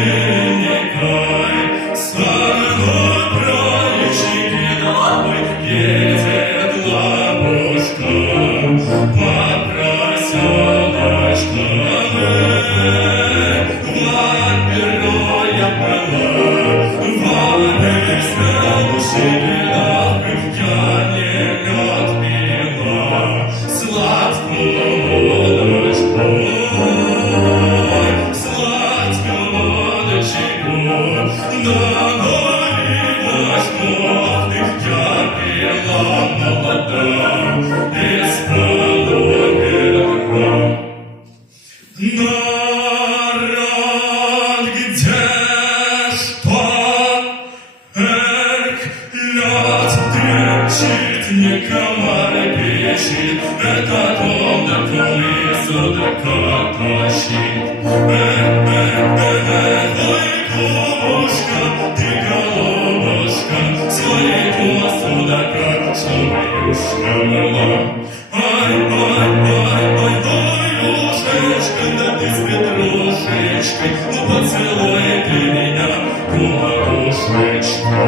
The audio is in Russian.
мельникой, станут пролетчики домой, едет лапушка по проселочкам. Вампирная была, варит стрелушина, я не лед пила, сладкую водочку, сладкую водочку, наговорилась водных, я пила молода, без полуверха. Народ, где что? Лед трещит, не комар пищит, это дом до колесу до тащит. Ой, голубушка, ты голубушка, свою судака, свою шкала. Ай, ушечка, да ты с петрушечкой, ну поцелуй ты меня, голубушечка.